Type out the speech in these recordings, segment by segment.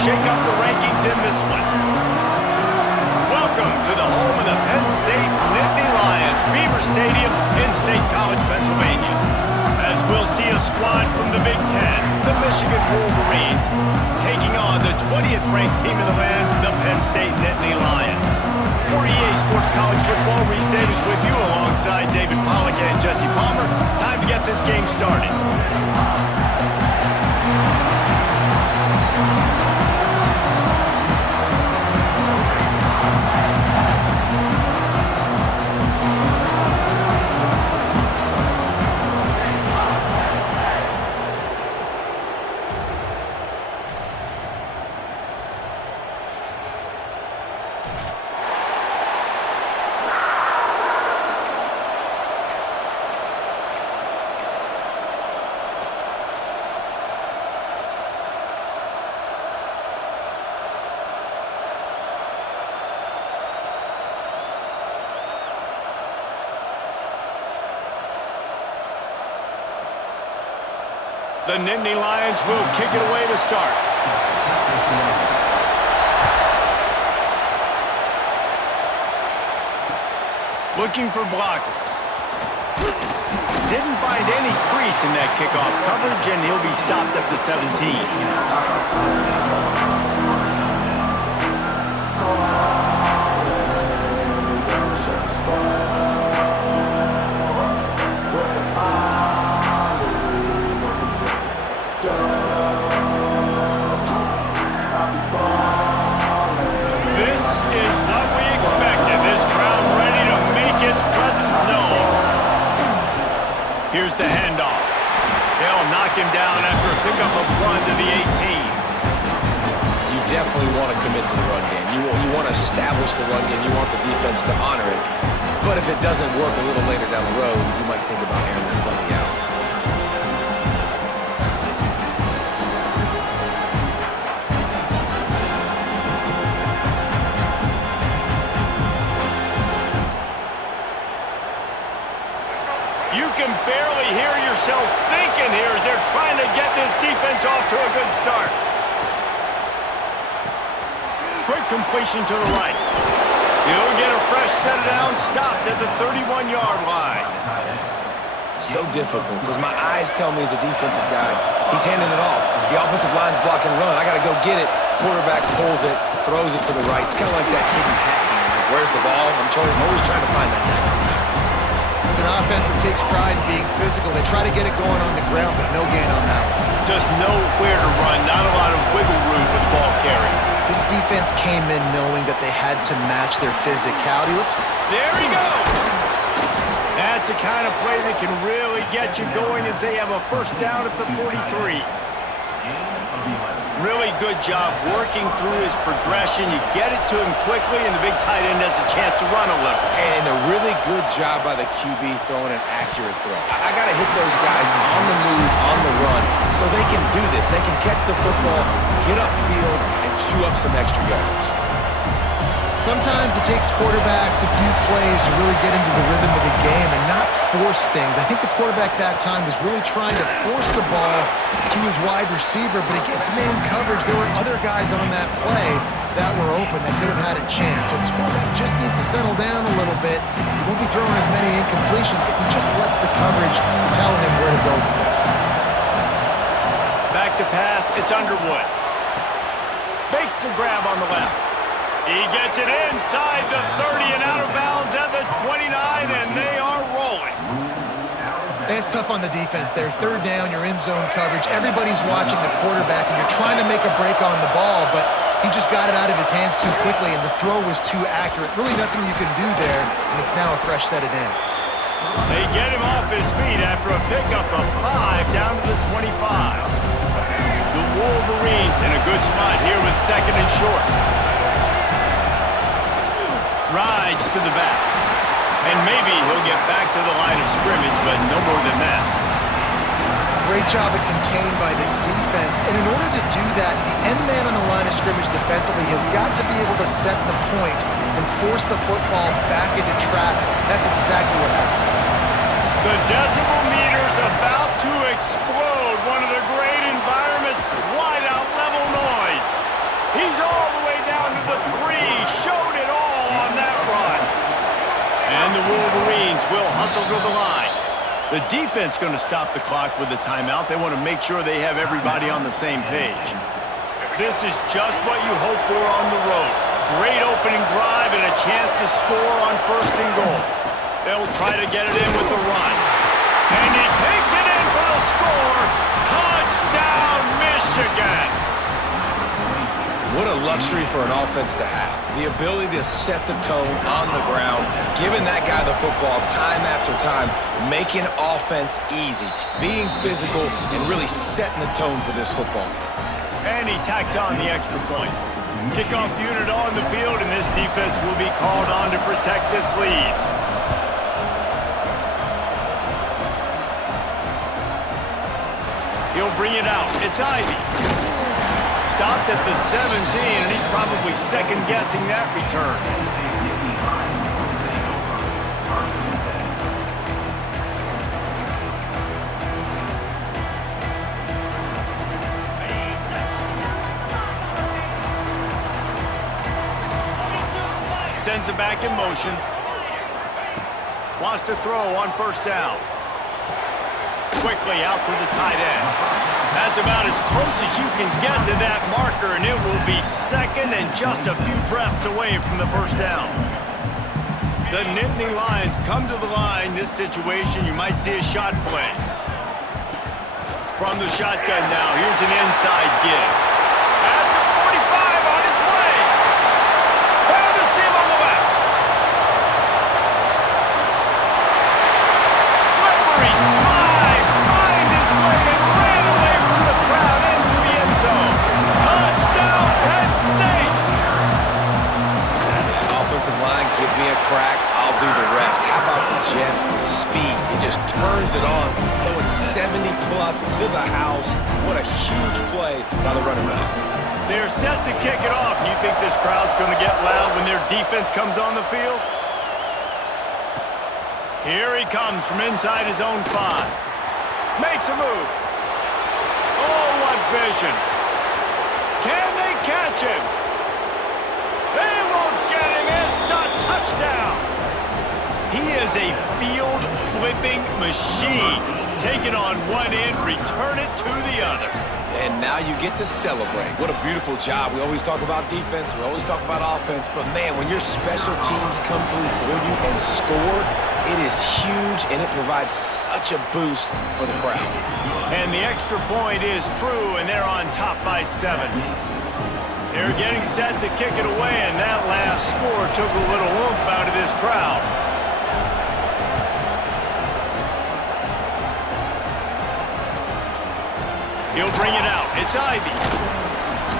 shake up the rankings in this one. Welcome to the home of the Penn State Nittany Lions, Beaver Stadium in State College, Pennsylvania. As we'll see a squad from the Big Ten, the Michigan Wolverines, taking on the 20th ranked team in the land, the Penn State Nittany Lions. For EA Sports College Football, Reese Davis with you alongside David Pollack and Jesse Palmer. Time to get this game started. The Nittany Lions will kick it away to start. Looking for blockers. Didn't find any crease in that kickoff coverage, and he'll be stopped at the 17. Here's the handoff. They'll knock him down after a pickup of 1 to the 18. You definitely want to commit to the run game. You want to establish the run game. You want the defense to honor it. But if it doesn't work a little later down the road, you might think about airing that puppy out. You can barely hear yourself thinking here as they're trying to get this defense off to a good start. Quick completion to the right. He'll get a fresh set down, stopped at the 31-yard line. So difficult because my eyes tell me as a defensive guy, he's handing it off. The offensive line's blocking run. I got to go get it. Quarterback pulls it, throws it to the right. It's kind of like that hidden hat game. Like, where's the ball? I'm always trying to find that guy. It's an offense that takes pride in being physical. They try to get it going on the ground, but no gain on that one. Just nowhere to run, not a lot of wiggle room for the ball carry. This defense came in knowing that they had to match their physicality. There he goes! That's the kind of play that can really get you going as they have a first down at the 43. Really good job working through his progression. You get it to him quickly, and the big tight end has a chance to run a little. And a really good job by the QB throwing an accurate throw. I got to hit those guys on the move, on the run, so they can do this. They can catch the football, get upfield, and chew up some extra yards. Sometimes it takes quarterbacks a few plays to really get into the rhythm of the game and not force things. I think the quarterback that time was really trying to force the ball to his wide receiver, but against man coverage, there were other guys on that play that were open that could have had a chance. So this quarterback just needs to settle down a little bit. He won't be throwing as many incompletions if he just lets the coverage tell him where to go. Back to pass, it's Underwood. Makes the grab on the left. He gets it inside the 30 and out of bounds at the 29, and they are rolling. It's tough on the defense there. Third down, you're in zone coverage. Everybody's watching the quarterback, and you're trying to make a break on the ball, but he just got it out of his hands too quickly, and the throw was too accurate. Really nothing you can do there, and it's now a fresh set of downs. They get him off his feet after a pickup of 5 down to the 25. The Wolverines in a good spot here with second and short. Rides to the back. And maybe he'll get back to the line of scrimmage, but no more than that. Great job at contained by this defense. And in order to do that, the end man on the line of scrimmage defensively has got to be able to set the point and force the football back into traffic. That's exactly what happened. The decibel meter's about to explode. One of the great environments, wide out level noise. hustle to the line. The defense going to stop the clock with a timeout. They want to make sure they have everybody on the same page. This is just what you hope for on the road. Great opening drive and a chance to score on 1st and goal. They'll try to get it in with the run. And he takes it in for the score. Touchdown, Michigan! What a luxury for an offense to have. The ability to set the tone on the ground, giving that guy the football time after time, making offense easy, being physical, and really setting the tone for this football game. And he tacks on the extra point. Kickoff unit on the field, and this defense will be called on to protect this lead. He'll bring it out. It's Ivy. Stopped at the 17, and he's probably second-guessing that return. Sends it back in motion. Wants to throw on 1st down. Quickly out to the tight end. That's about as close as you can get to that marker, and it will be second and just a few breaths away from the 1st down. The Nittany Lions come to the line. This situation, you might see a shot play. From the shotgun now, here's an inside give. At the 45 on his way. Found the seam on the left. Slippery slide. Find his way and ran away from the crowd into the end zone. Touchdown, Penn State. Offensive line, give me a crack. I'll do the rest. How about the Jets, the speed? He just turns it on, going 70-plus to the house. What a huge play by the running back. They're set to kick it off. You think this crowd's going to get loud when their defense comes on the field? Here he comes from inside his own 5. Makes a move. Oh, what vision. Can they catch him? They won't get him. It's a touchdown. He is a field-flipping machine. Take it on one end, return it to the other. And now you get to celebrate. What a beautiful job. We always talk about defense, we always talk about offense, but man, when your special teams come through for you and score, it is huge, and it provides such a boost for the crowd. And the extra point is true, and they're on top by 7. They're getting set to kick it away, and that last score took a little oomph out of this crowd. He'll bring it out. It's Ivy.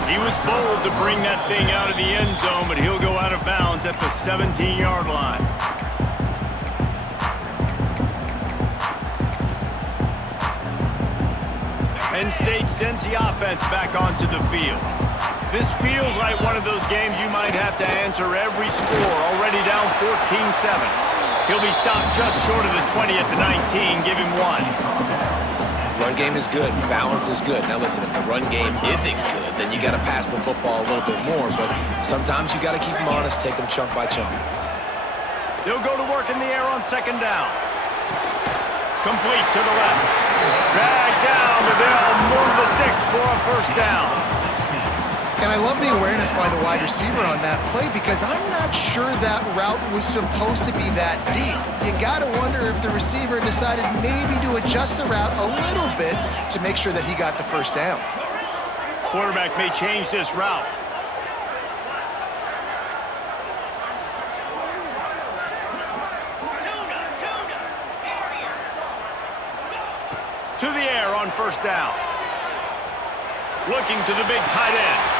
He was bold to bring that thing out of the end zone, but he'll go out of bounds at the 17-yard line. Penn State sends the offense back onto the field. This feels like one of those games you might have to answer every score, already down 14-7. He'll be stopped just short of the 20 at the 19. Give him 1. Run game is good. Balance is good. Now listen, if the run game isn't good, then you got to pass the football a little bit more. But sometimes you got to keep them honest, take them chunk by chunk. They'll go to work in the air on 2nd down. Complete to the left. Drag down, but they'll move the sticks for a 1st down. And I love the awareness by the wide receiver on that play because I'm not sure that route was supposed to be that deep. You got to wonder if the receiver decided maybe to adjust the route a little bit to make sure that he got the 1st down. Quarterback may change this route. To the air on 1st down. Looking to the big tight end.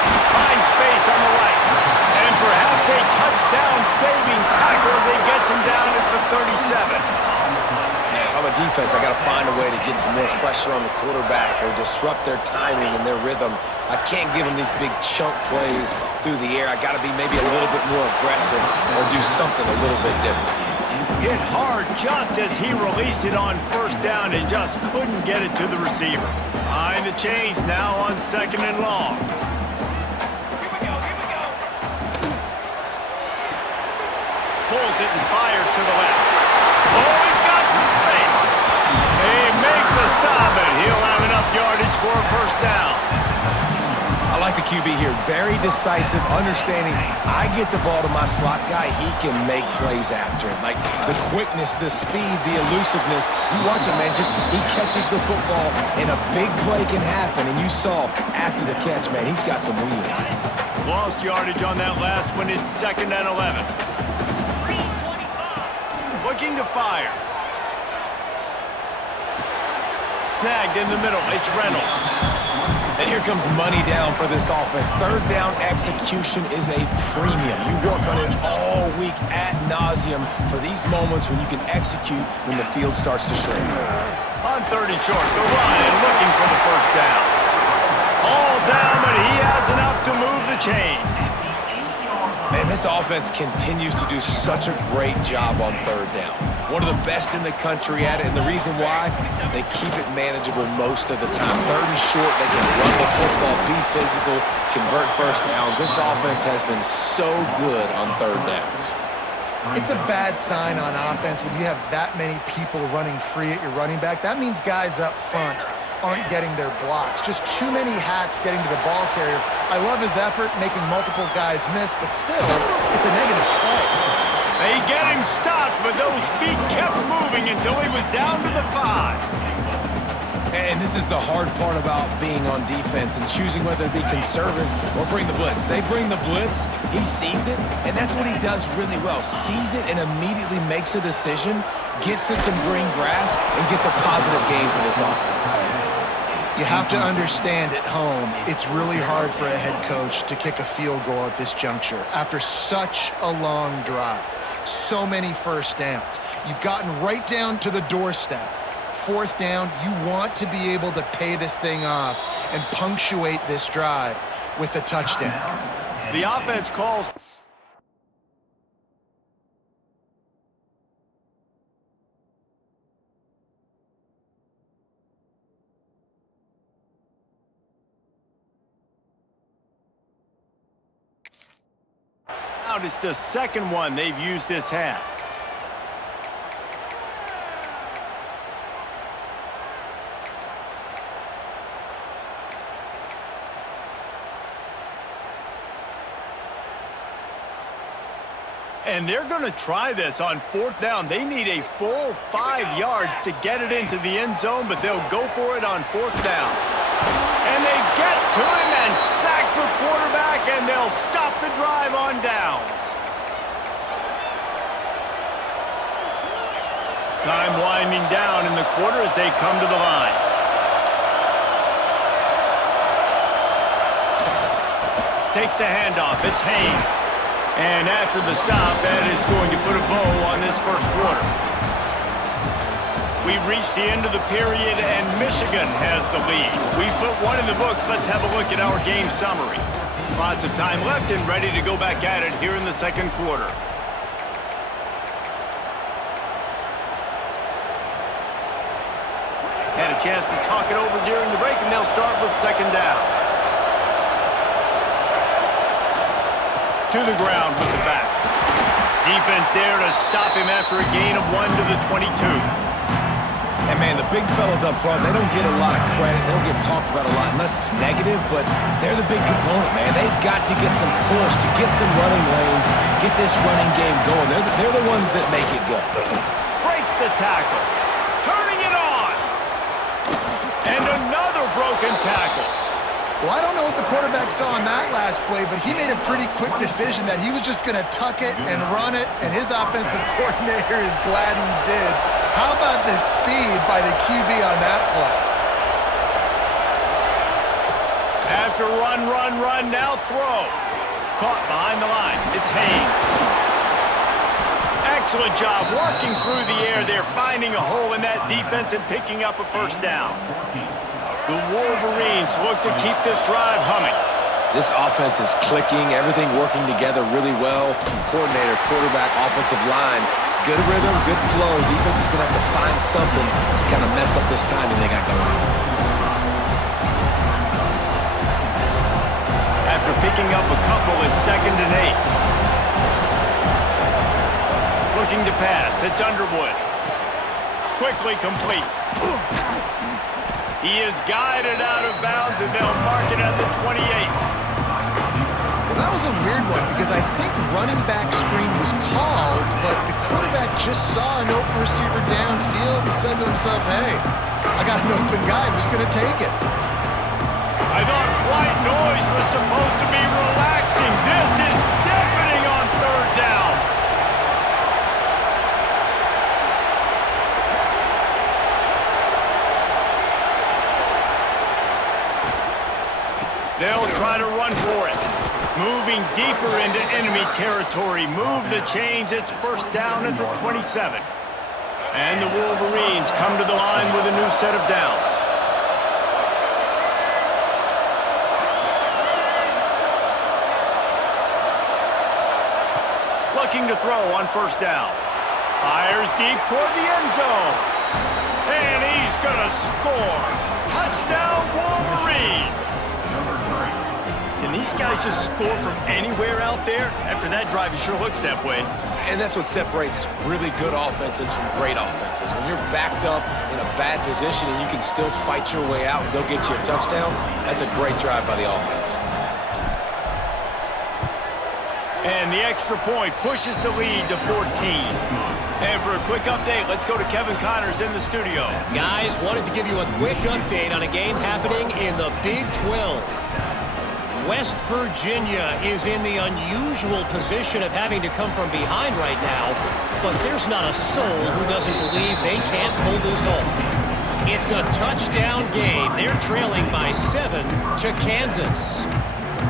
Finds space on the right. And perhaps a touchdown-saving tackle as he gets him down at the 37. Man, if I'm a defense, I got to find a way to get some more pressure on the quarterback or disrupt their timing and their rhythm. I can't give them these big chunk plays through the air. I got to be maybe a little bit more aggressive or do something a little bit different. Hit hard just as he released it on 1st down and just couldn't get it to the receiver. Behind the chains now on 2nd and long. Pulls it and fires to the left. Oh, QB here. Very decisive, understanding I get the ball to my slot guy, he can make plays after it. Like the quickness, the speed, the elusiveness. You watch him, man, just he catches the football and a big play can happen. And you saw after the catch, man, he's got some wheels. Lost yardage on that last one. It's 2nd and 11. Looking to fire. Snagged in the middle. It's Reynolds. And here comes money down for this offense. 3rd down execution is a premium. You work on it all week ad nauseum for these moments when you can execute when the field starts to shrink. On 3rd and short, the Ryan looking for the 1st down. All down, but he has enough to move the chains. Man, this offense continues to do such a great job on 3rd down. One of the best in the country at it, and the reason why, they keep it manageable most of the time. 3rd and short, they can run the football, be physical, convert 1st downs. This offense has been so good on 3rd downs. It's a bad sign on offense when you have that many people running free at your running back. That means guys up front aren't getting their blocks. Just too many hats getting to the ball carrier. I love his effort, making multiple guys miss, but still, it's a negative play. They get him stopped, but those feet kept moving until he was down to the 5. And this is the hard part about being on defense and choosing whether to be conservative or bring the blitz. They bring the blitz, he sees it, and that's what he does really well. Sees it and immediately makes a decision, gets to some green grass, and gets a positive gain for this offense. You have to understand at home, it's really hard for a head coach to kick a field goal at this juncture after such a long drive. So many 1st downs. You've gotten right down to the doorstep. 4th down, you want to be able to pay this thing off and punctuate this drive with a touchdown. The offense calls. Out, it's the 2nd one they've used this half. And they're going to try this on 4th down. They need a full 5 yards to get it into the end zone, but they'll go for it on 4th down. And they get to him and sack the quarterback, and they'll stop the drive on downs. Time winding down in the quarter as they come to the line. Takes the handoff. It's Haynes. And after the stop, that is going to put a bow on this 1st quarter. We've reached the end of the period, and Michigan has the lead. We've put one in the books. Let's have a look at our game summary. Lots of time left and ready to go back at it here in the 2nd quarter. Had a chance to talk it over during the break, and they'll start with 2nd down. To the ground with the back. Defense there to stop him after a gain of 1 to the 22. And, man, the big fellas up front, they don't get a lot of credit. They don't get talked about a lot unless it's negative, but they're the big component, man. They've got to get some push, to get some running lanes, get this running game going. They're the ones that make it go. Breaks the tackle. Turning it on. And another broken tackle. Well, I don't know what the quarterback saw on that last play, but he made a pretty quick decision that he was just going to tuck it and run it, and his offensive coordinator is glad he did. How about the speed by the QB on that play? After run, now throw. Caught behind the line. It's Haynes. Excellent job working through the air there, finding a hole in that defense and picking up a 1st down. The Wolverines look to keep this drive humming. This offense is clicking, everything working together really well. Coordinator, quarterback, offensive line, good rhythm, good flow. Defense is going to have to find something to kind of mess up this timing they got going on. After picking up a couple, it's 2nd and 8. Looking to pass, it's Underwood. Quickly complete. He is guided out of bounds, and they'll mark it at the 28. was a weird one because I think running back screen was called, but the quarterback just saw an open receiver downfield and said to himself, hey, I got an open guy, I'm just going to take it. I thought white noise was supposed to be relaxing. This is deafening on third down. They'll try to run for it. Moving deeper into enemy territory. Move the chains. It's first down at the 27. And the Wolverines come to the line with a new set of downs. Looking to throw on first down. Fires deep toward the end zone. And he's going to score. Touchdown, Wolverines. Can these guys just score from anywhere out there? After that drive, it sure looks that way. And that's what separates really good offenses from great offenses. When you're backed up in a bad position and you can still fight your way out and they'll get you a touchdown, that's a great drive by the offense. And the extra point pushes the lead to 14. And for a quick update, let's go to Kevin Connors in the studio. Guys, wanted to give you a quick update on a game happening in the Big 12. West Virginia is in the unusual position of having to come from behind right now, but there's not a soul who doesn't believe they can't pull this off. It's a touchdown game. They're trailing by 7 to Kansas.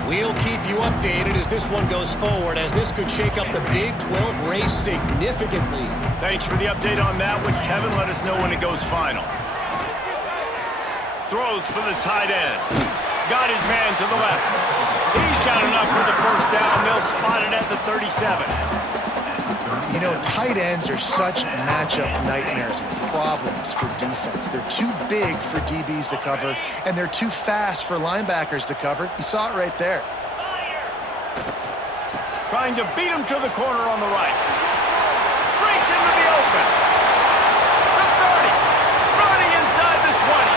We'll keep you updated as this one goes forward, as this could shake up the Big 12 race significantly. Thanks for the update on that one, Kevin. Let us know when it goes final. Throws for the tight end. Got his man to the left. He's got enough for the first down. They'll spot it at the 37. You know, tight ends are such matchup nightmares and problems for defense. They're too big for DBs to cover, and they're too fast for linebackers to cover. You saw it right there. Trying to beat him to the corner on the right. Breaks into the open. The 30. Running inside the 20.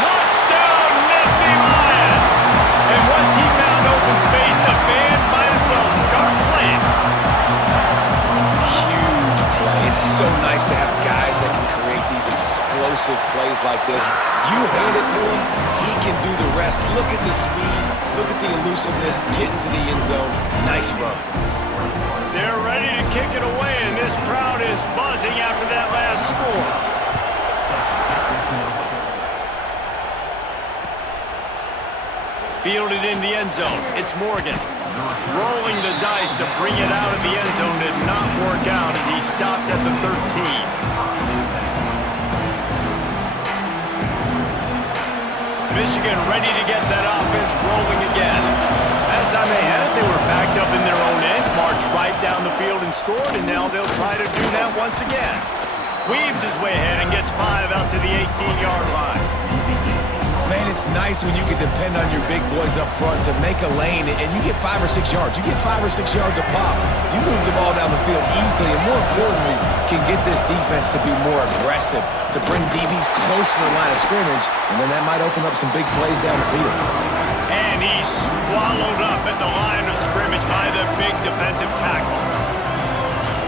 Touchdown, Nittany Lions. And once he found open space, the band might as well start playing. Huge play. It's so nice to have guys that can create these explosive plays like this. You hand it to him, he can do the rest. Look at the speed. Look at the elusiveness. Get into the end zone. Nice run. They're ready to kick it away, and this crowd is buzzing after that last score. Fielded in the end zone. It's Morgan. Rolling the dice to bring it out of the end zone did not work out as he stopped at the 13. Michigan ready to get that offense rolling again. Last time they had it, they were backed up in their own end, marched right down the field and scored, and now they'll try to do that once again. Weaves his way ahead and gets 5 out to the 18-yard line. Man, it's nice when you can depend on your big boys up front to make a lane, and you get 5 or 6 yards. You get 5 or 6 yards a pop. You move the ball down the field easily, and more importantly, can get this defense to be more aggressive, to bring DBs close to the line of scrimmage, and then that might open up some big plays down the field. And he's swallowed up at the line of scrimmage by the big defensive tackle.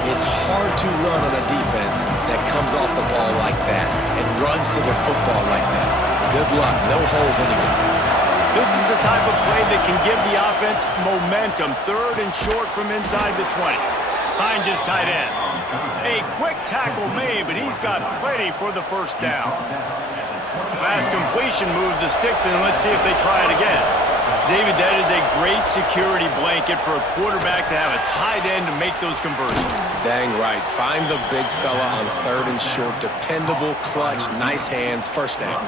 It's hard to run on a defense that comes off the ball like that and runs to the football like that. Good luck. No holes anywhere. This is the type of play that can give the offense momentum. 3rd and short from inside the 20. Finds his tight end. A quick tackle made, but he's got plenty for the first down. Last completion moved the sticks, and let's see if they try it again. David, that is a great security blanket for a quarterback to have a tight end to make those conversions. Dang right. Find the big fella on 3rd and short. Dependable, clutch, nice hands, first down.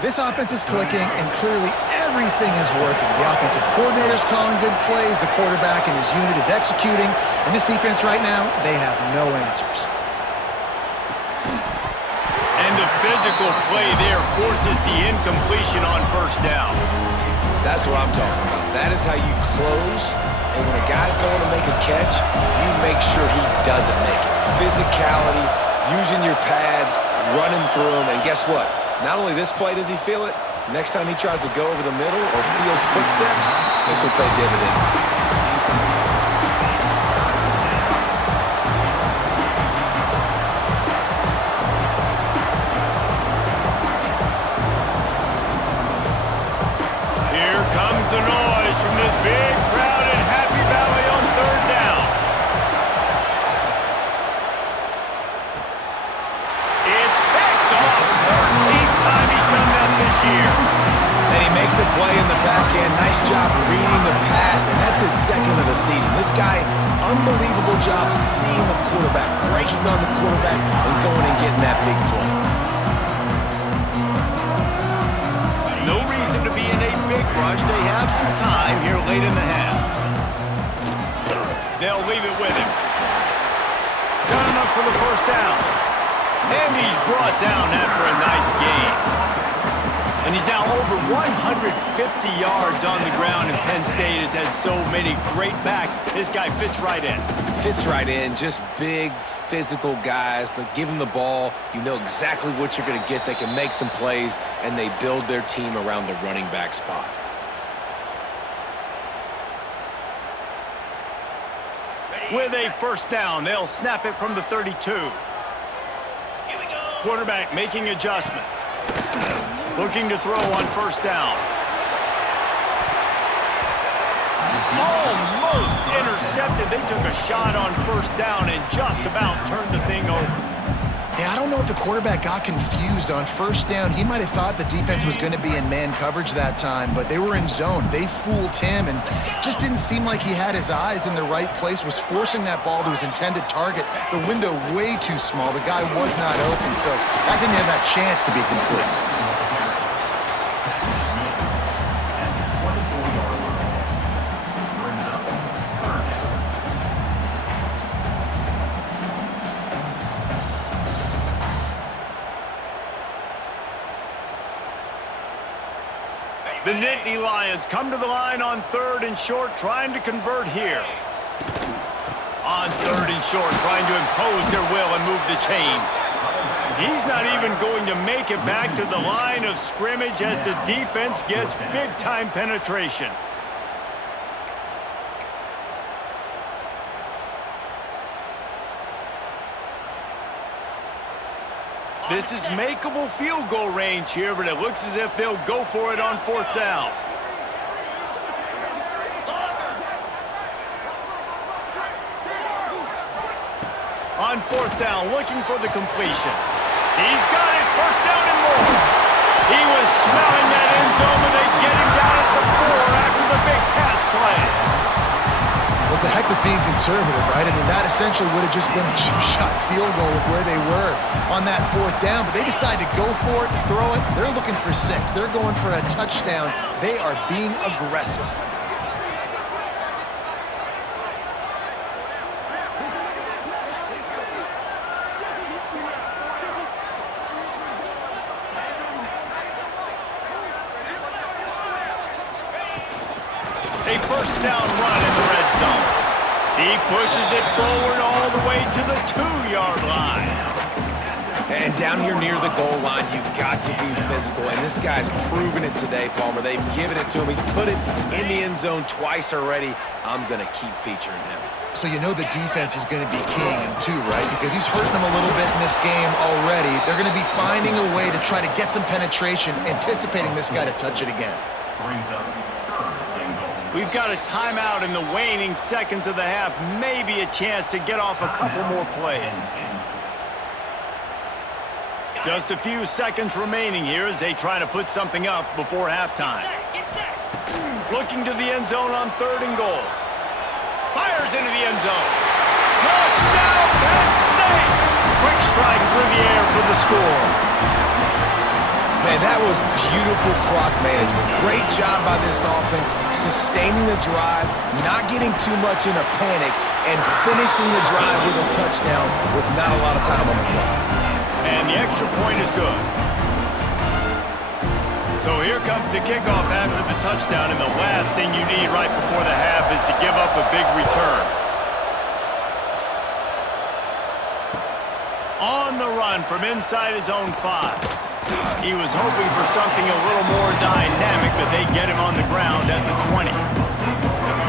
This offense is clicking, and clearly everything is working. The offensive coordinator's calling good plays, the quarterback and his unit is executing, and this defense right now, they have no answers. And the physical play there forces the incompletion on first down. That's what I'm talking about. That is how you close, and when a guy's going to make a catch, you make sure he doesn't make it. Physicality, using your pads, running through them, and guess what? Not only this play does he feel it, Next time he tries to go over the middle or feels footsteps, this will pay dividends. Here comes the noise from this big crowd in Happy Valley on third down. It's picked off. 13th time he's done that this year. And he makes a play in the back end. Nice job reading the pass, and that's his second of the season. This guy, unbelievable job seeing the quarterback, breaking on the quarterback, and going and getting that big play. No reason to be in a big rush. They have some time here late in the half. They'll leave it with him. Got enough for the first down. And he's brought down after a nice gain. And he's now over 150 yards on the ground, and Penn State has had so many great backs. This guy fits right in. Fits right in. Just big, physical guys that give him the ball. You know exactly what you're going to get. They can make some plays, and they build their team around the running back spot. With a first down, they'll snap it from the 32. Quarterback making adjustments. Looking to throw on first down. Almost intercepted. They took a shot on first down and just about turned the thing over. Yeah, I don't know if the quarterback got confused on first down. He might have thought the defense was going to be in man coverage that time, but they were in zone. They fooled him and just didn't seem like he had his eyes in the right place, was forcing that ball to his intended target. The window way too small. The guy was not open, so that didn't have that chance to be complete. The Nittany Lions come to the line on third and short, trying to convert here. On third and short, trying to impose their will and move the chains. He's not even going to make it back to the line of scrimmage as the defense gets big-time penetration. This is makeable field goal range here, but it looks as if they'll go for it on fourth down. On fourth down, looking for the completion. He's got it, first down and more. He was smelling that end zone, but they get him down at the 4 after the big pass play. Well, it's a heck with being conservative, right? I mean, that essentially would have just been a chip shot field goal with where they were on that fourth down, but they decide to go for it, throw it. They're looking for 6. They're going for a touchdown. They are being aggressive. A first down run in the red zone. He pushes it forward all the way to the 2-yard line. And down here near the goal line, you've got to be physical. And this guy's proven it today, Palmer. They've given it to him. He's put it in the end zone twice already. I'm going to keep featuring him. So you know the defense is going to be king in 2, right? Because he's hurting them a little bit in this game already. They're going to be finding a way to try to get some penetration, anticipating this guy to touch it again. We've got a timeout in the waning seconds of the half. Maybe a chance to get off a couple more plays. Just a few seconds remaining here as they try to put something up before halftime. Looking to the end zone on third and goal. Fires into the end zone. Touchdown, Penn State! Quick strike through the air for the score. Man, that was beautiful clock management. Great job by this offense, sustaining the drive, not getting too much in a panic, and finishing the drive with a touchdown with not a lot of time on the clock. And the extra point is good. So here comes the kickoff after the touchdown, and the last thing you need right before the half is to give up a big return. On the run from inside his own 5. He was hoping for something a little more dynamic, but they get him on the ground at the 20.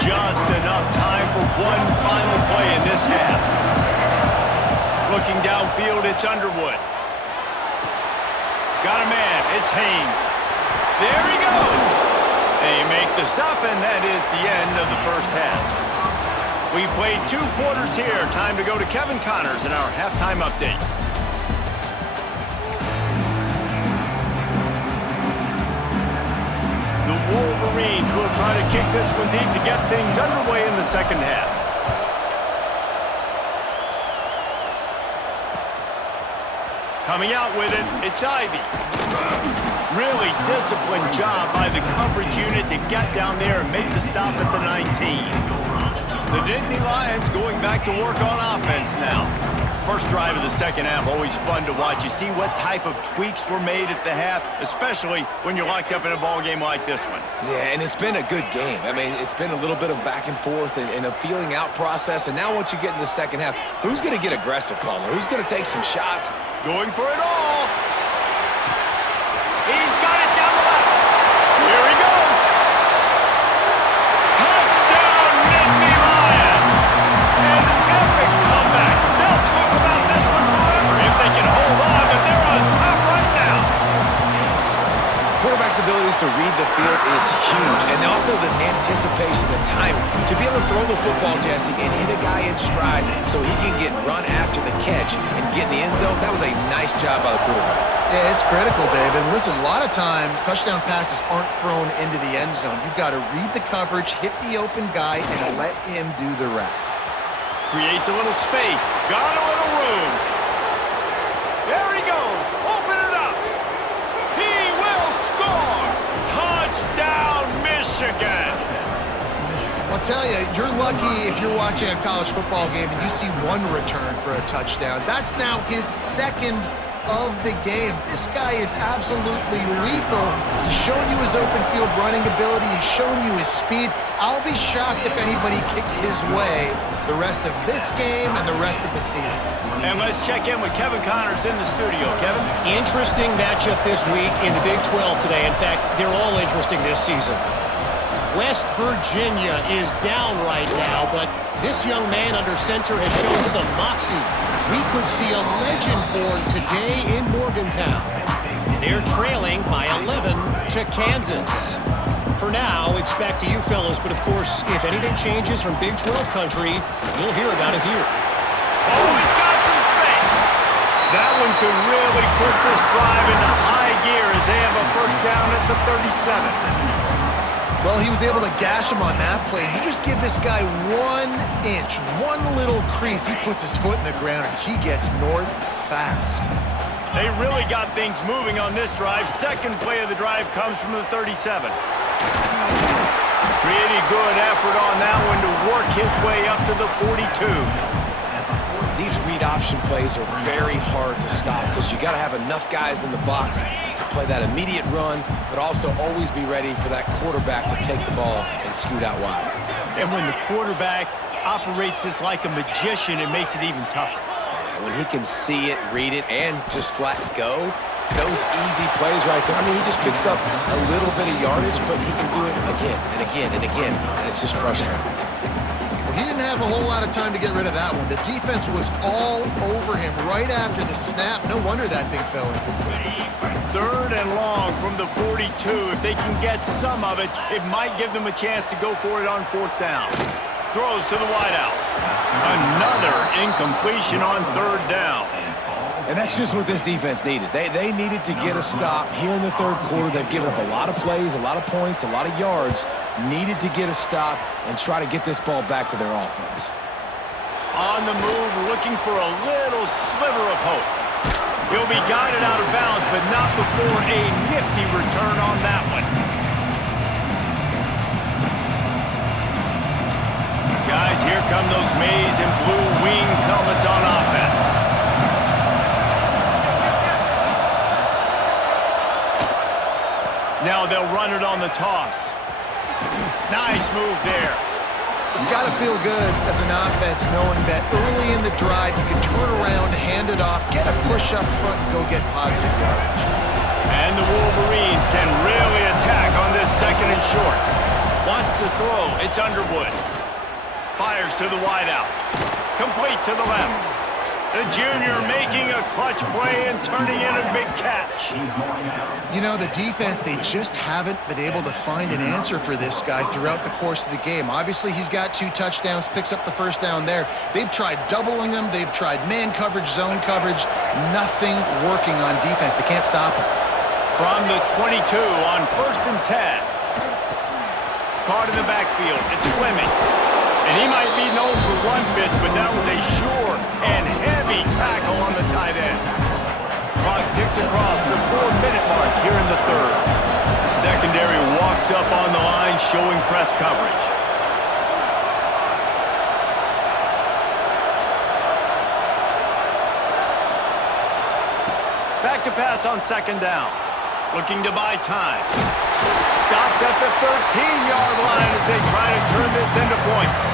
Just enough time for one final play in this half. Looking downfield, it's Underwood. Got a man, it's Haynes. There he goes! They make the stop, and that is the end of the first half. We've played 2 quarters here. Time to go to Kevin Connors in our halftime update. The Wolverines will try to kick this one deep to get things underway in the second half. Coming out with it, it's Ivy. Really disciplined job by the coverage unit to get down there and make the stop at the 19. The Nittany Lions going back to work on offense now. First drive of the second half, always fun to watch. You see what type of tweaks were made at the half, especially when you're locked up in a ball game like this one. Yeah, and it's been a good game. I mean, it's been a little bit of back and forth and a feeling out process. And now once you get in the second half, who's going to get aggressive, Palmer? Who's going to take some shots? Going for it all. He's got it down the left. Here he goes. Touchdown, Nittany Lions. An epic comeback. They'll talk about this one forever if they can hold on, but they're on top right now. Quarterback's abilities to read the field is huge, and also the anticipation, the timing. To be able to throw the football, Jesse, and hit a guy in stride so he can get run after the catch and get in the end zone, that was a nice job by the quarterback. Yeah, it's critical, David. Listen, a lot of times touchdown passes aren't thrown into the end zone. You've got to read the coverage, hit the open guy, and let him do the rest. Creates a little space. Got a little room. There he goes. Open it up. He will score. Touchdown, Michigan. I'll tell you, you're lucky if you're watching a college football game and you see one return for a touchdown. That's now his second of the game. This guy is absolutely lethal. He's shown you his open field running ability. He's shown you his speed. I'll be shocked if anybody kicks his way the rest of this game and the rest of the season. And let's check in with Kevin Connors in the studio. Kevin? Interesting matchup this week in the Big 12 today. In fact, they're all interesting this season. West Virginia is down right now, but this young man under center has shown some moxie. We could see a legend born today in Morgantown. They're trailing by 11 to Kansas. For now, it's back to you fellas, but of course, if anything changes from Big 12 country, you'll hear about it here. Oh, he's got some space. That one could really put this drive into high gear as they have a first down at the 37. Well, he was able to gash him on that play. You just give this guy 1 inch, one little crease. He puts his foot in the ground, and he gets north fast. They really got things moving on this drive. Second play of the drive comes from the 37. Pretty good effort on that one to work his way up to the 42. These read option plays are very hard to stop because you got to have enough guys in the box to play that immediate run, but also always be ready for that quarterback to take the ball and scoot out wide. And when the quarterback operates this like a magician, it makes it even tougher. Yeah, when he can see it, read it, and just flat go, those easy plays right there. I mean, he just picks up a little bit of yardage, but he can do it again and again and again, and it's just frustrating. He didn't have a whole lot of time to get rid of that one. The defense was all over him right after the snap. No wonder that thing fell incomplete. Third and long from the 42. If they can get some of it, it might give them a chance to go for it on fourth down. Throws to the wideout. Another incompletion on third down. And that's just what this defense needed. They needed to get a stop here in the third quarter. They've given up a lot of plays, a lot of points, a lot of yards. Needed to get a stop and try to get this ball back to their offense. On the move, looking for a little sliver of hope. He'll be guided out of bounds, but not before a nifty return on that one. Guys, here come those maize and blue winged helmets on offense. Now they'll run it on the toss. Nice move there. It's got to feel good as an offense knowing that early in the drive you can turn around, hand it off, get a push up front, and go get positive yardage. And the Wolverines can really attack on this second and short. Wants to throw. It's Underwood. Fires to the wideout. Complete to the left. The junior making a clutch play and turning in a big catch. You know, the defense, they just haven't been able to find an answer for this guy throughout the course of the game. Obviously, he's got 2 touchdowns, picks up the first down there. They've tried doubling him. They've tried man coverage, zone coverage. Nothing working on defense. They can't stop him. From the 22 on 1st and 10. Caught in the backfield. It's Fleming. And he might be known for run fits, but that was a sure and heavy tackle on the tight end. Clock ticks across the 4-minute mark here in the third. Secondary walks up on the line, showing press coverage. Back to pass on 2nd down. Looking to buy time. Stopped at the 13-yard line as they try to turn this into points.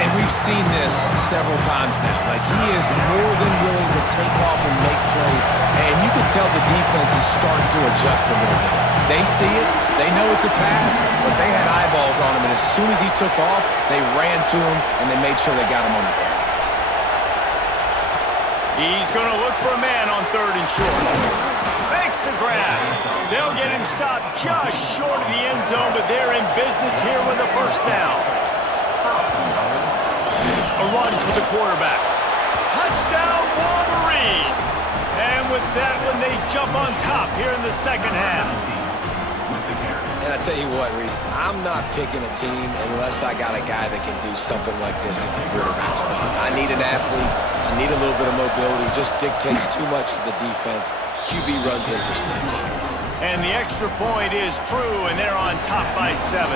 And we've seen this several times now. Like, he is more than willing to take off and make plays. And you can tell the defense is starting to adjust a little bit. They see it. They know it's a pass, but they had eyeballs on him. And as soon as he took off, they ran to him, and they made sure they got him on the ground. He's going to look for a man on 3rd and short. Makes the grab. They'll get him stopped just short of the end zone, but they're in business here with a 1st down. A run for the quarterback. Touchdown, Wolverines! And with that one, they jump on top here in the 2nd half. And I tell you what, Reese, I'm not picking a team unless I got a guy that can do something like this at the quarterback spot. I need an athlete. I need a little bit of mobility. It just dictates too much to the defense. QB runs in for 6. And the extra point is true, and they're on top by 7.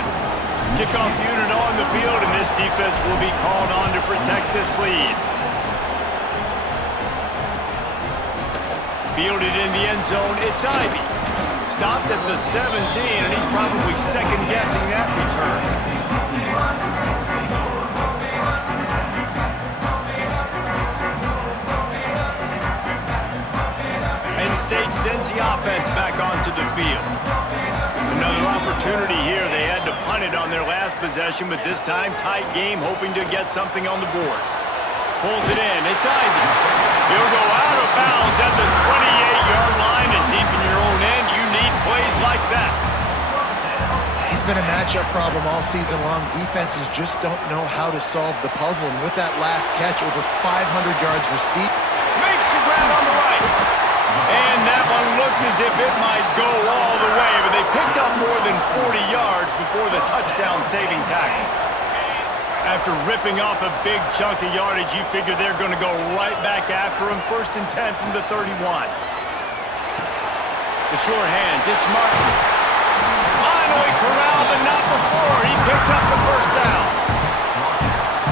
Kickoff unit on the field, and this defense will be called on to protect this lead. Fielded in the end zone, it's Ivy. Stopped at the 17, and he's probably second-guessing that return. Penn State sends the offense back onto the field. Another opportunity here. They had to punt it on their last possession, but this time tight game, hoping to get something on the board. Pulls it in. It's Ivy. He'll go out of bounds at the 28-yard line, and deep in your own end, you need plays like that. He's been a matchup problem all season long. Defenses just don't know how to solve the puzzle. And with that last catch, over 500 yards received. Makes the grab on the right. And that one looked as if it might go all the way, but they picked up more than 40 yards before the touchdown-saving tackle. After ripping off a big chunk of yardage, you figure they're going to go right back after him. 1st and 10 from the 31. The short hands, it's Martin. Finally corralled, but not before. He picks up the 1st down.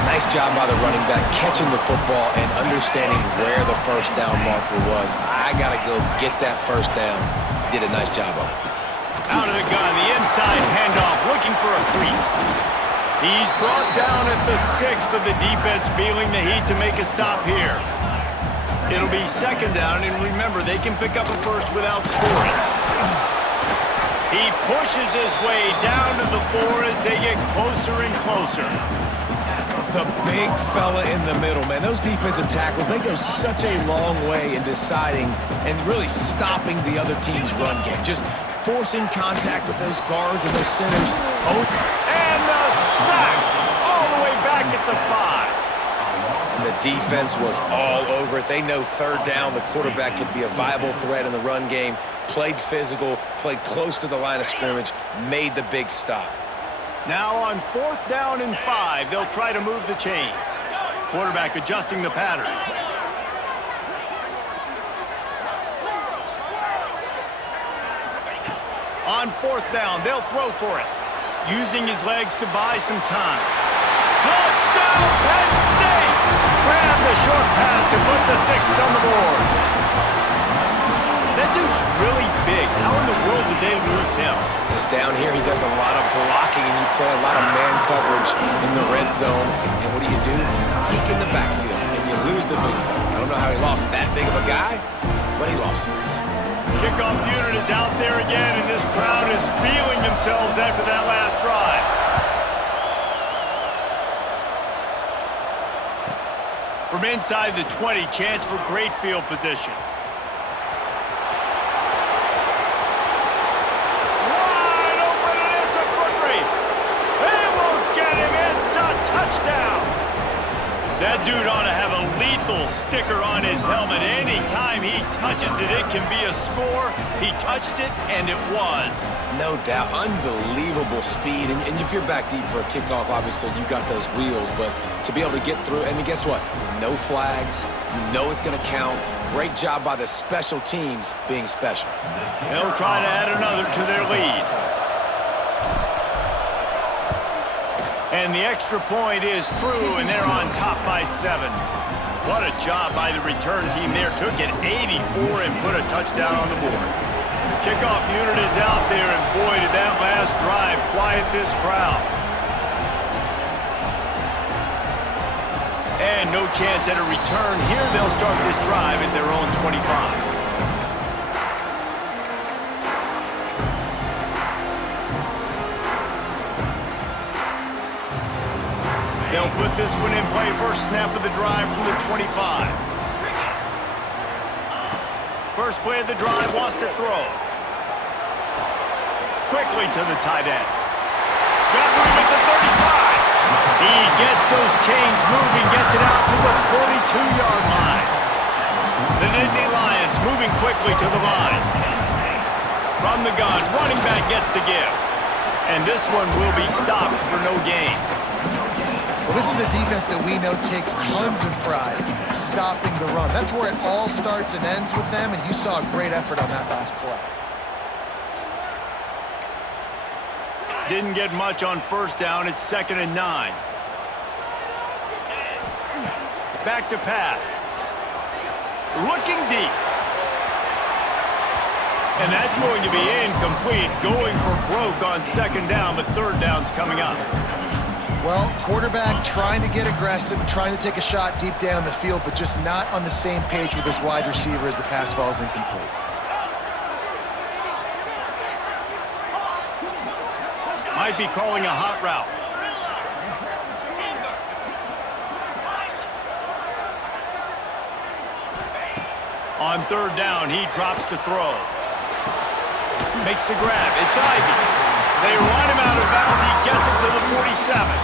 Nice job by the running back, catching the football and understanding where the 1st down marker was. I got to go get that 1st down. He did a nice job of it. Out of the gun, the inside handoff, looking for a crease. He's brought down at the 6, but the defense feeling the heat to make a stop here. It'll be 2nd down, and remember, they can pick up a 1st without scoring. He pushes his way down to the 4 as they get closer and closer. The big fella in the middle, man. Those defensive tackles, they go such a long way in deciding and really stopping the other team's run game. Just forcing contact with those guards and those centers. Oh, and the sack all the way back at the 5. And the defense was all over it. They know 3rd down, the quarterback could be a viable threat in the run game. Played physical, played close to the line of scrimmage, made the big stop. Now on 4th down and 5, they'll try to move the chains. Quarterback adjusting the pattern. On 4th down, they'll throw for it. Using his legs to buy some time. Touchdown, Penn State! Grab the short pass to put the 6 on the board. That dude's really big. How in the world did they lose him? Because down here, he does a lot of blocking, and you play a lot of man coverage in the red zone. And what do? Peek in the backfield, and you lose the big fella. I don't know how he lost that big of a guy, but he lost the race. Kickoff unit is out there again, and this crowd is feeling themselves after that last drive. From inside the 20, chance for great field position. Wide open, and it's a foot race. They won't get him. It's a touchdown. That dude ought to have a lethal sticker on his helmet. Anytime he touches it, it can be a score. He touched it, and it was. No doubt. Unbelievable speed. And if you're back deep for a kickoff, obviously you got those wheels. But to be able to get through, and guess what? No flags. You know it's going to count. Great job by the special teams being special. They'll try to add another to their lead. And the extra point is true, and they're on top by 7. What a job by the return team there. Took it 84 and put a touchdown on the board. The kickoff unit is out there, and boy, did that last drive quiet this crowd. And no chance at a return here. They'll start this drive at their own 25. They'll put this one in play. First snap of the drive from the 25. First play of the drive, wants to throw. Quickly to the tight end. Got room at the 35. He gets those chains moving, gets it out to the 42-yard line. The Nittany Lions moving quickly to the line. From the gun, running back gets the give. And this one will be stopped for no gain. Well, this is a defense that we know takes tons of pride stopping the run. That's where it all starts and ends with them, and you saw a great effort on that last play. Didn't get much on first down. It's 2nd and 9. Back to pass. Looking deep. And that's going to be incomplete. Going for broke on 2nd down, but 3rd down's coming up. Well, quarterback trying to get aggressive, trying to take a shot deep down the field, but just not on the same page with his wide receiver as the pass falls incomplete. Might be calling a hot route. On 3rd down, he drops to throw. Makes the grab. It's Ivy. They run him out of bounds. He gets it to the 47.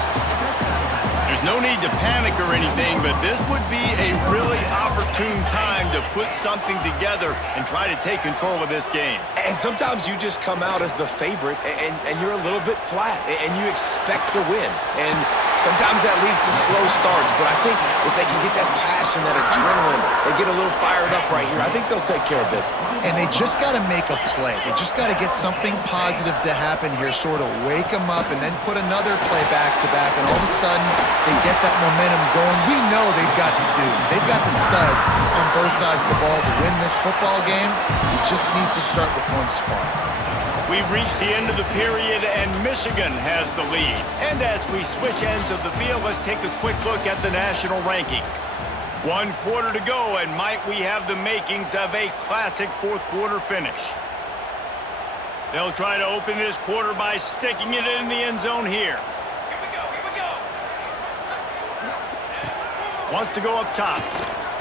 There's no need to panic or anything, but this would be a really opportune time to put something together and try to take control of this game. And sometimes you just come out as the favorite, and you're a little bit flat, and you expect to win. And sometimes that leads to slow starts, but I think if they can get that passion, that adrenaline, they get a little fired up right here, I think they'll take care of business. And they just got to make a play. They just got to get something positive to happen here, sort of wake them up, and then put another play back-to-back, and all of a sudden they get that momentum going. We know they've got the dudes. They've got the studs on both sides of the ball to win this football game. It just needs to start with one spark. We've reached the end of the period, and Michigan has the lead. And as we switch ends of the field, let's take a quick look at the national rankings. 1 quarter to go, and might we have the makings of a classic 4th quarter finish. They'll try to open this quarter by sticking it in the end zone here. Wants to go up top.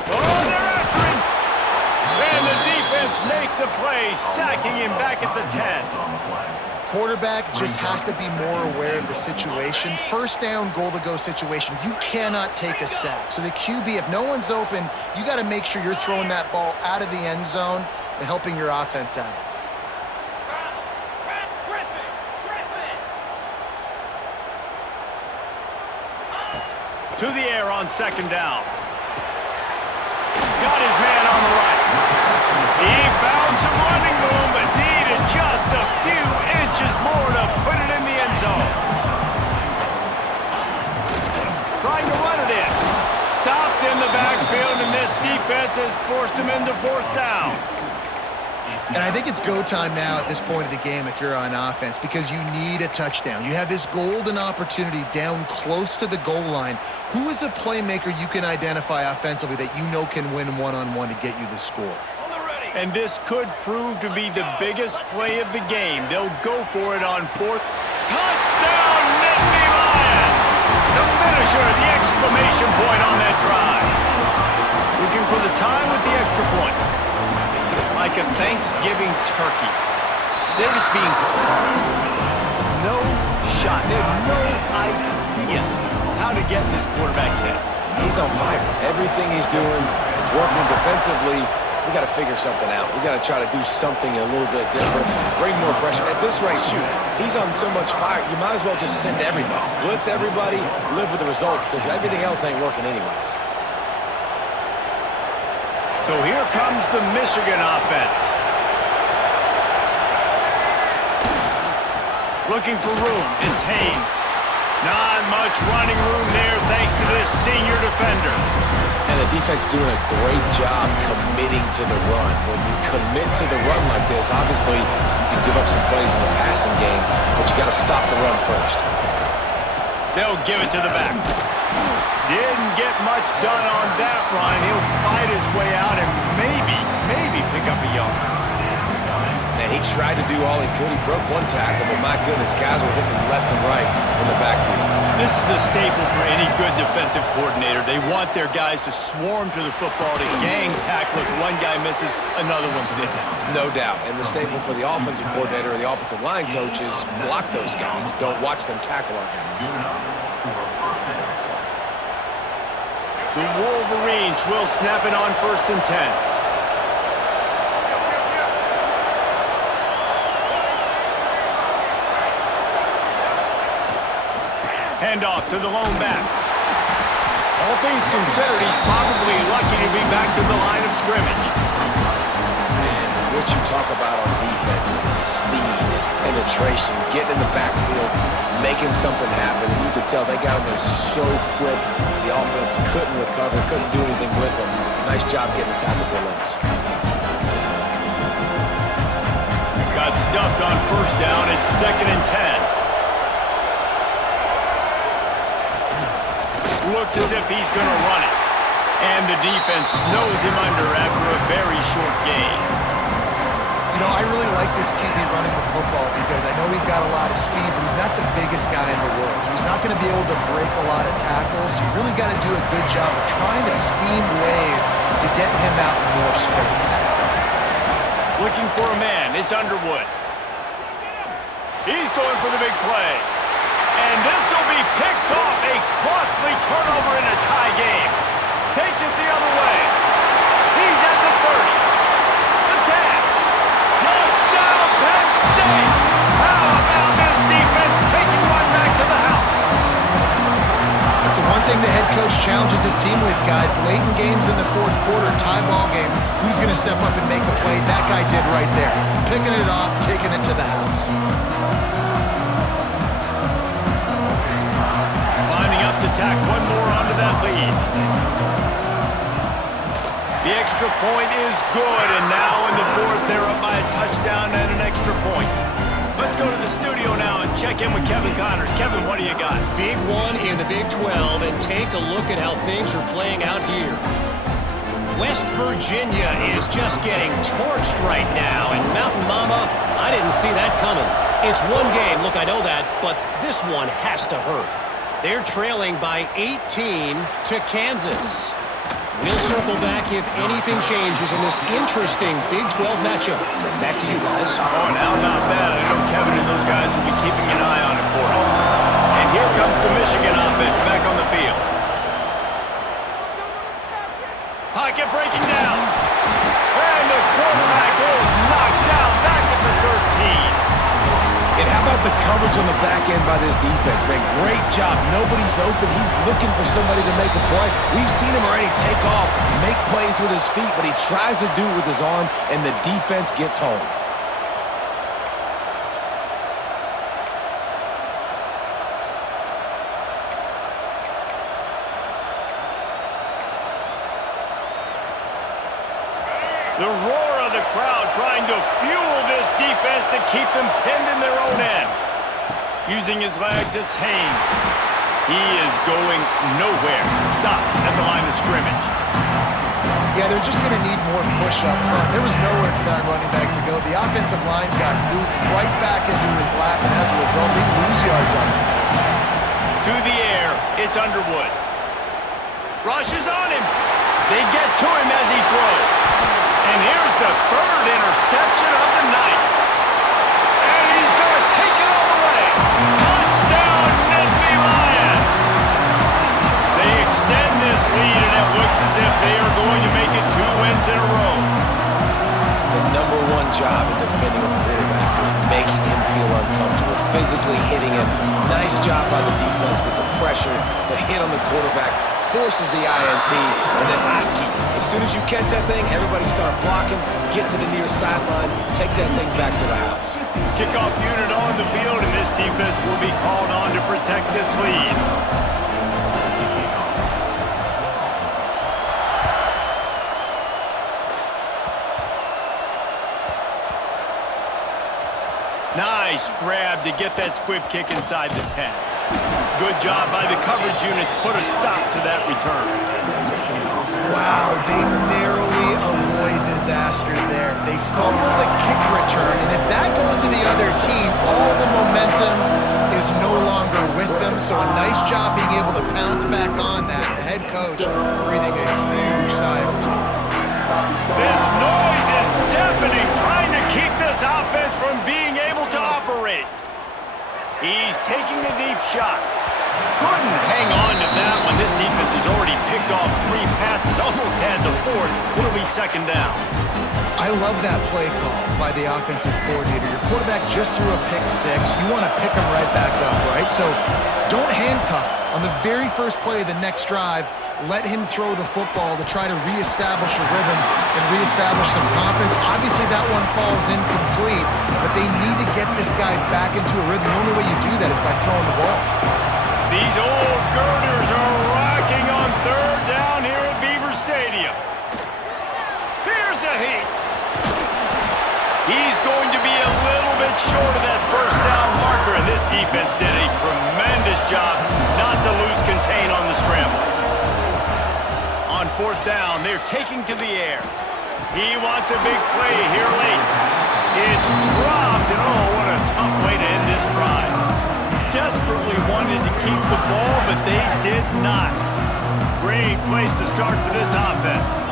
Oh, they're after him! And the defense makes a play, sacking him back at the 10. Quarterback just has to be more aware of the situation. 1st down, goal-to-go situation. You cannot take a sack. So the QB, if no one's open, you got to make sure you're throwing that ball out of the end zone and helping your offense out. To the air on 2nd down. Got his man on the right. He found some running room, but needed just a few inches more to put it in the end zone. Trying to run it in. Stopped in the backfield, and this defense has forced him into 4th down. And I think it's go time now at this point of the game if you're on offense, because you need a touchdown. You have this golden opportunity down close to the goal line. Who is a playmaker you can identify offensively that you know can win one-on-one to get you the score? And this could prove to be the biggest play of the game. They'll go for it on fourth. Touchdown, Nittany Lions! The finisher, the exclamation point on that drive. Looking for the tie with the extra point. Like a Thanksgiving turkey. They're just being carved. No shot. They have no idea how to get in this quarterback's head. He's on fire. Everything he's doing is working defensively. We got to figure something out. We got to try to do something a little bit different. Bring more pressure. At this rate, shoot, he's on so much fire, you might as well just send everybody. Blitz everybody, live with the results, because everything else ain't working anyways. So here comes the Michigan offense. Looking for room, it's Haynes. Not much running room there thanks to this senior defender. And the defense doing a great job committing to the run. When you commit to the run like this, obviously you can give up some plays in the passing game, but you got to stop the run first. They'll give it to the back. Didn't get much done on that run. He'll fight his way out and maybe pick up a yard. Man, he tried to do all he could. He broke one tackle, but my goodness, guys were hitting him left and right in the backfield. This is a staple for any good defensive coordinator. They want their guys to swarm to the football, to gang tackle. If one guy misses, another one's there. No doubt. And the staple for the offensive coordinator or the offensive line coach is block those guys. Don't watch them tackle our guys. The Wolverines will snap it on 1st and 10. Handoff to the lone back. All things considered, he's probably lucky to be back to the line of scrimmage. And what you talk about on defense is speed, is penetration, getting in the backfield, making something happen. And you could tell they got him there so quick. The offense couldn't recover, couldn't do anything with him. Nice job getting the tackle for Lynch. Got stuffed on 1st down. It's 2nd and 10. Looks as if he's going to run it. And the defense snows him under after a very short gain. You know, I really like this QB running the football because I know he's got a lot of speed, but he's not the biggest guy in the world. So he's not going to be able to break a lot of tackles. You really got to do a good job of trying to scheme ways to get him out in more space. Looking for a man. It's Underwood. He's going for the big play. And this will be picked off. A costly turnover in a tie game. Takes it the other way. He's at the 30. The 10. Touchdown, Penn State. How about this defense taking one back to the house? That's the one thing the head coach challenges his team with, guys. Late in games in the 4th quarter, tie ball game, who's going to step up and make a play? That guy did right there. Picking it off, taking it to the house. To tack one more onto that lead. The extra point is good, and now in the 4th, they're up by a touchdown and an extra point. Let's go to the studio now and check in with Kevin Connors. Kevin, what do you got? Big one in the Big 12, and take a look at how things are playing out here. West Virginia is just getting torched right now, and Mountain Mama, I didn't see that coming. It's one game, look, I know that, but this one has to hurt. They're trailing by 18 to Kansas. We'll circle back if anything changes in this interesting Big 12 matchup. Back to you guys. Oh, and how about that? I know Kevin and those guys will be keeping an eye on it for us. And here comes the Michigan offense back on the field. Pocket breaking down. And the quarterback is knocked down back at the 13. And how about the coverage on the back end by this defense, man? Great job. Nobody's open. He's looking for somebody to make a play. We've seen him already take off, make plays with his feet, but he tries to do it with his arm, and the defense gets home. The roar of the crowd trying to fuel this defense to keep them pinned in their own end. Using his legs, it's Haynes. He is going nowhere. Stop at the line of scrimmage. Yeah, they're just going to need more push up front. There was nowhere for that running back to go. The offensive line got moved right back into his lap, and as a result, they lose yards on him. To the air, it's Underwood. Rushes on him. They get to him as he throws. And here's the third interception of the night. And he's going to take it all the way. Touchdown, Nittany Lions! They extend this lead, and it looks as if they are going to make it 2 wins in a row. The number one job in defending a quarterback is making him feel uncomfortable, physically hitting him. Nice job by the defense with the pressure. The hit on the quarterback forces the INT, and then Oski. As soon as you catch that thing, everybody start blocking, get to the near sideline, take that thing back to the house. Kickoff unit on the field, and this defense will be called on to protect this lead. Nice grab to get that squib kick inside the 10. Good job by the coverage unit to put a stop to that return. Wow, they narrowly avoid disaster there. They fumble the kick return, and if that goes to the other team, all the momentum is no longer with them, so a nice job being able to pounce back on that. The head coach breathing a huge sigh of relief. This noise is deafening, trying to keep this offense from being able to operate. He's taking a deep shot. Couldn't hang on to that one. This defense has already picked off 3 passes, almost had the 4th. It'll be 2nd down. I love that play call by the offensive coordinator. Your quarterback just threw a pick 6. You want to pick him right back up, right? So don't handcuff him. On the very first play of the next drive, let him throw the football to try to reestablish a rhythm and reestablish some confidence. Obviously, that one falls incomplete, but they need to get this guy back into a rhythm. The only way you do that is by throwing the ball. These old girders are rocking on 3rd down here at Beaver Stadium. Here's a heat. He's going to be a little bit short of that 1st down marker, and this defense did a tremendous job not to lose contain on the scramble. On 4th down, they're taking to the air. He wants a big play here late. It's dropped, and oh, what a tough way to end this drive. Desperately wanted to keep the ball, but they did not. Great place to start for this offense.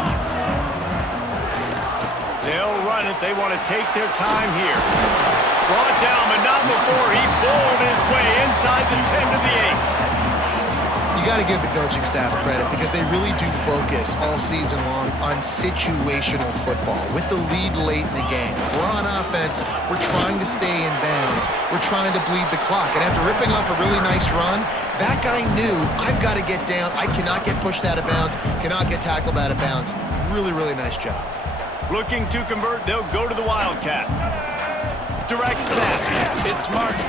They'll run it. They want to take their time here. Brought down, but not before he bowled his way inside the 10 to the 8. You got to give the coaching staff credit because they really do focus all season long on situational football. With the lead late in the game, if we're on offense, we're trying to stay in bounds. We're trying to bleed the clock. And after ripping off a really nice run, that guy knew, I've got to get down. I cannot get pushed out of bounds, cannot get tackled out of bounds. Really, really nice job. Looking to convert, they'll go to the Wildcat. Direct snap. It's Martin.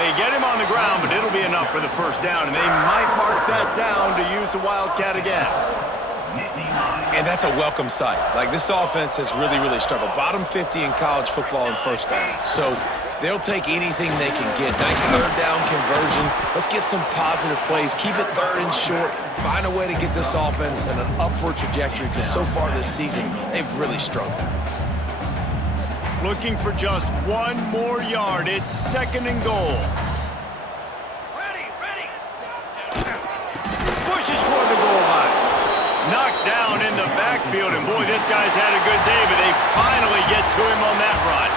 They get him on the ground, but it'll be enough for the 1st down, and they might mark that down to use the Wildcat again. And that's a welcome sight. Like, this offense has really, really struggled. Bottom 50 in college football in 1st downs. So they'll take anything they can get. Nice 3rd down conversion. Let's get some positive plays. Keep it 3rd and short. Find a way to get this offense in an upward trajectory because so far this season, they've really struggled. Looking for just 1 more yard. It's 2nd and goal. Ready. Pushes for the goal line. Knocked down in the backfield, and boy, this guy's had a good day, but they finally get to him on that run.